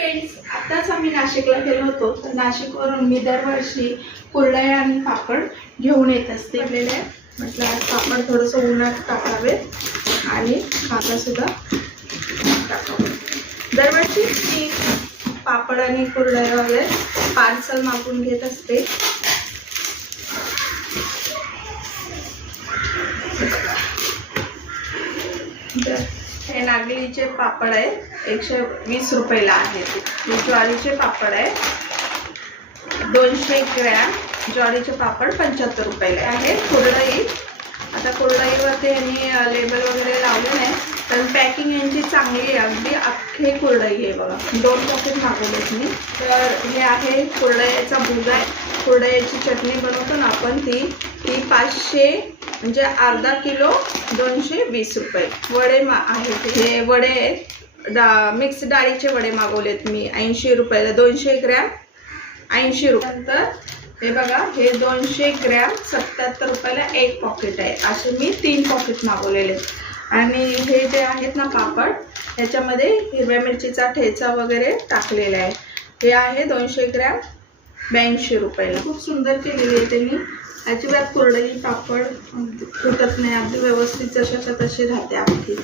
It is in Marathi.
फ्रेंड्स, आताच आम्ही नाशिकला गेलो होतो. तर नाशिकवरून मी दरवर्षी कुरडया आणि पापड घेऊन येत असते. म्हटलं आज पापड थोडंसं उन्हात टाकावे आणि कांदा सुद्धा टाकावे. दरवर्षी मी पापड आणि कुरडया वगैरे पार्सल मागून घेत असते. हे नागलीचे पापड आहे, 120 रुपयाला आहे. हे ज्वारीचे पापड आहे, 200 ग्रॅम ज्वारीचे पापड 75 रुपयाला आहे. कुरडई, आता कुरडईवरती यांनी लेबल वगैरे लावले नाही, पण पॅकिंग यांची चांगली आहे. अगदी अख्खे कुरडई आहे बघा. 2 पॉकेट मागवलेत मी. तर हे आहे कुरडयाचा भुगा आहे. कुरडयाची चटणी बनवतो ना आपण, ती 500 म्हणजे अर्धा किलो 220 रुपये. वडे आहेत, हे वडे आहेत, मिक्स डाळीचे वडे मागवलेत मी 80 रुपयाला. 200 ग्रॅम 80 रुपये. नंतर हे बघा, हे 200 ग्रॅम 77 रुपयाला एक पॉकेट आहे. असे मी 3 पॉकेट मागवलेले. आणि हे जे आहेत ना पापड, ह्याच्यामध्ये हिरव्या मिरचीचा ठेचा वगैरे टाकलेला आहे. हे आहे 200 ग्रॅम 82 रुपयाला. खूप सुंदर केलेली आहे त्यांनी. अजिबात कुरडई पापड फुटत नाही, अगदी व्यवस्थित जशाच्या तशी राहते आपली.